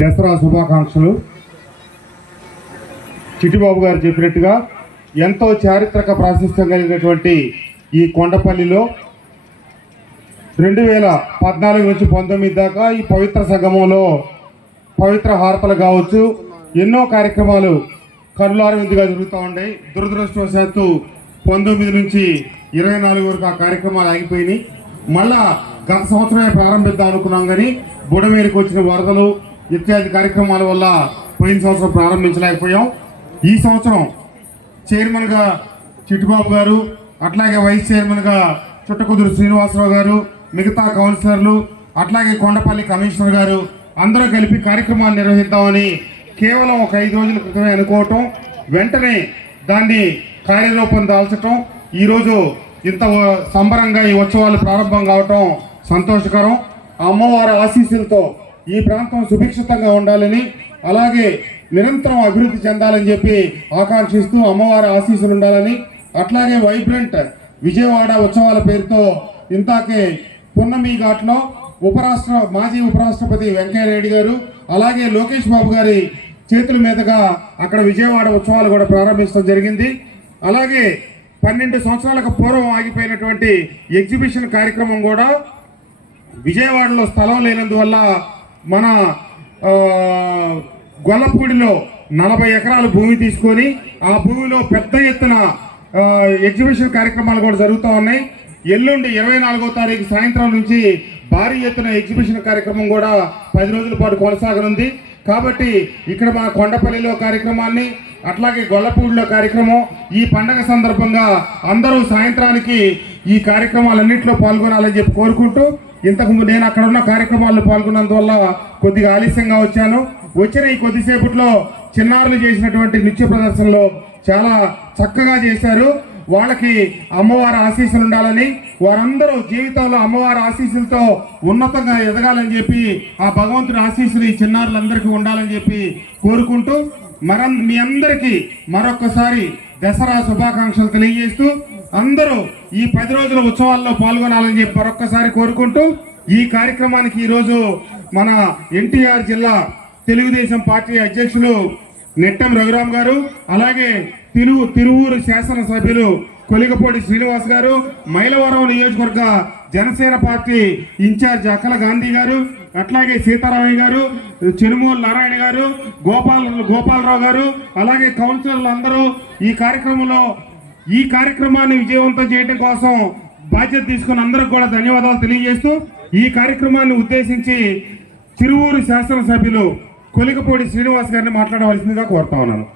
దసరా శుభాకాంక్షలు. చిట్టిబాబు గారు చెప్పినట్టుగా ఎంతో చారిత్రక ప్రాశస్త్యం కలిగినటువంటి ఈ కొండపల్లిలో 2014 నుంచి 19 దాకా ఈ పవిత్ర సంగమంలో పవిత్ర హారతలు కావచ్చు, ఎన్నో కార్యక్రమాలు కనులార విందుగా జరుగుతూ ఉన్నాయి. దురదృష్టవశాత్తు 19 నుంచి 24 వరకు ఆ కార్యక్రమాలు ఆగిపోయినాయి. మళ్ళా గత సంవత్సరమే ప్రారంభిద్దాం అనుకున్నాం, కానీ బుడమేరికి వచ్చిన వరదలు ఇత్యాది కార్యక్రమాల వల్ల పోయిన సంవత్సరం ప్రారంభించలేకపోయాం. ఈ సంవత్సరం చైర్మన్గా చిట్టిబాబు గారు, అట్లాగే వైస్ చైర్మన్గా చుట్టకుదురు శ్రీనివాసరావు గారు, మిగతా కౌన్సిలర్లు, అట్లాగే కొండపల్లి కమిషనర్ గారు అందరూ కలిపి కార్యక్రమాన్ని నిర్వహిద్దామని కేవలం ఒక 5 రోజుల క్రితమే అనుకోవటం, వెంటనే దాన్ని కార్యరూపం దాల్చటం, ఈరోజు ఇంత సంబరంగా ఈ ఉత్సవాలు ప్రారంభం కావటం సంతోషకరం. అమ్మవారి ఆశీస్సులతో ఈ ప్రాంతం సుభిక్షితంగా ఉండాలని, అలాగే నిరంతరం అభివృద్ధి చెందాలని చెప్పి ఆకాంక్షిస్తూ అమ్మవారి ఆశీస్సులు ఉండాలని, అట్లాగే వైబ్రెంట్ విజయవాడ ఉత్సవాల పేరుతో ఇంతాకే పున్నమి ఘాట్లో మాజీ ఉపరాష్ట్రపతి వెంకయ్యనాయుడు గారు, అలాగే లోకేష్ బాబు గారి చేతుల మీదుగా అక్కడ విజయవాడ ఉత్సవాలు కూడా ప్రారంభించడం జరిగింది. అలాగే 12 సంవత్సరాలకు పూర్వం ఆగిపోయినటువంటి ఎగ్జిబిషన్ కార్యక్రమం కూడా విజయవాడలో స్థలం లేనందువల్ల మన గొల్లపూడిలో 40 ఎకరాల భూమి తీసుకొని ఆ భూమిలో పెద్ద ఎత్తున ఎగ్జిబిషన్ కార్యక్రమాలు కూడా జరుగుతూ ఉన్నాయి. ఎల్లుండి 24వ తారీఖు సాయంత్రం నుంచి భారీ ఎత్తున ఎగ్జిబిషన్ కార్యక్రమం కూడా 10 రోజుల పాటు కొనసాగనుంది. కాబట్టి ఇక్కడ మన కొండపల్లిలో కార్యక్రమాన్ని, అట్లాగే గొల్లపూడిలో కార్యక్రమం, ఈ పండగ సందర్భంగా అందరూ సాయంత్రానికి ఈ కార్యక్రమాలన్నింటిలో పాల్గొనాలని చెప్పి కోరుకుంటూ, ఇంతకుముందు నేను అక్కడ ఉన్న కార్యక్రమాల్లో పాల్గొన్నందువల్ల కొద్దిగా ఆలస్యంగా వచ్చాను. వచ్చిన ఈ కొద్దిసేపట్లో చిన్నారులు చేసినటువంటి నృత్య ప్రదర్శనలో చాలా చక్కగా చేశారు. వాళ్ళకి అమ్మవారి ఆశీస్సులు ఉండాలని, వారందరూ జీవితంలో అమ్మవారి ఆశీస్సులతో ఉన్నతంగా ఎదగాలని చెప్పి, ఆ భగవంతుడి ఆశీస్సులు ఈ చిన్నారులందరికీ ఉండాలని చెప్పి కోరుకుంటూ, మీ అందరికీ మరొక్కసారి దసరా శుభాకాంక్షలు తెలియజేస్తూ, అందరూ ఈ 10 రోజుల ఉత్సవాల్లో పాల్గొనాలని చెప్పి మరొక్కసారి కోరుకుంటూ, ఈ కార్యక్రమానికి ఈరోజు మన ఎన్టీఆర్ జిల్లా తెలుగుదేశం పార్టీ అధ్యక్షులు నెట్టం రఘురామ్ గారు, అలాగే తిరువూరు శాసనసభ్యులు కొలిగపూడి శ్రీనివాస్ గారు, మైలవరం నియోజకవర్గ జనసేన పార్టీ ఇన్ఛార్జ్ అక్కల గాంధీ గారు, అట్లాగే సీతారామయ్య గారు, చెనుమూల నారాయణ గారు, గోపాలరావు గారు, అలాగే కౌన్సిలర్లు అందరూ ఈ కార్యక్రమాన్ని విజయవంతం చేయడం కోసం బాధ్యత తీసుకున్న అందరికి కూడా ధన్యవాదాలు తెలియజేస్తూ, ఈ కార్యక్రమాన్ని ఉద్దేశించి తిరువూరు శాసనసభ్యులు కొలిగపూడి శ్రీనివాస్ గారిని మాట్లాడవలసిందిగా కోరుతా ఉన్నాను.